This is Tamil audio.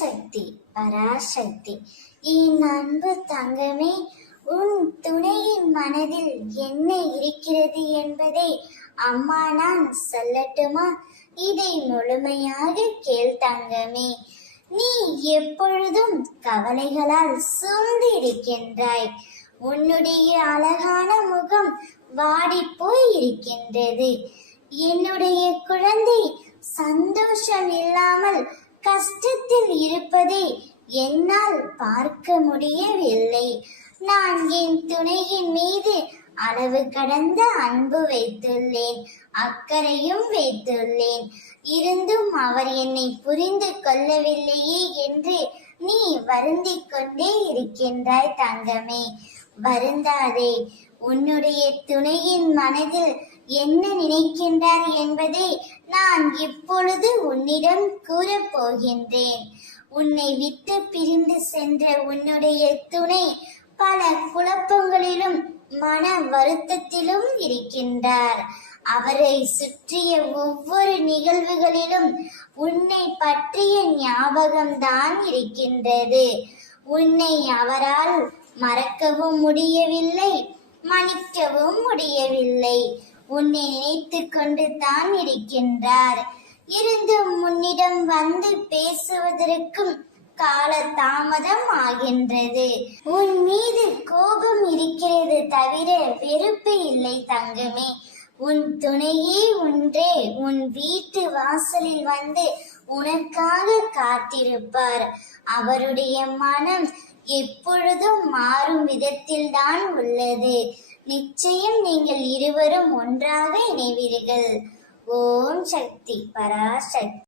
சக்தி பராசக்தி. என் அன்பு தங்கமே, உன் துணையின் மனதில் என்ன இருக்கிறது என்பதை அம்மா நான் சொல்லட்டுமா? இதை முழுமையாக கேள் தங்கமே. நீ எப்பொழுதும் கவலைகளால் சூழ்ந்து இருக்கின்றாய். உன்னுடைய அழகான முகம் வாடி போய் இருக்கின்றது. என்னுடைய குழந்தை சந்தோஷம் இல்லாமல் கஷ்டத்தில் இருப்பதை என்னால் பார்க்க முடியவில்லை. நான் என் துணையின் மீது அளவு கடந்த அன்பு வைத்துள்ளேன், அக்கறையும் வைத்துள்ளேன். இருந்தும் அவர் என்னை புரிந்து கொள்ளவில்லையே என்று நீ வருந்திக் கொண்டே இருக்கின்றாய் தங்கமே. வருந்தாதே. உன்னுடைய துணையின் மனதில் என்ன நினைக்கின்றார் என்பதை நான் இப்பொழுது உன்னிடம் கூறப் போகின்றேன். உன்னை விட்டு பிரிந்து சென்ற உன்னுடைய துணை பல குழப்பங்களிலும் மன வருத்தத்திலும் இருக்கின்றார். அவரை சுற்றிய ஒவ்வொரு நிகழ்வுகளிலும் உன்னை பற்றிய ஞாபகம்தான் இருக்கின்றது. உன்னை அவரால் மறக்கவும் முடியவில்லை, மன்னிக்கவும் முடியவில்லை. உன்னை நினைத்து கொண்டு தான் இருக்கின்றார். இருந்தும் உன்னிடம் வந்து பேசுவதற்கும் கால தாமதம் ஆகின்றது. உன் மீது கோபம் இருக்கிறது தவிர வெறுப்பு இல்லை தங்கமே. உன் துணையே ஒன்றே உன் வீட்டு வாசலில் வந்து உனக்காக காத்திருப்பார். அவருடைய மனம் எப்பொழுதும் மாறும் விதத்தில் தான் உள்ளது. நிச்சயம் நீங்கள் இருவரும் ஒன்றாக இணைவீர்கள். ஓம் சக்தி பராசக்தி.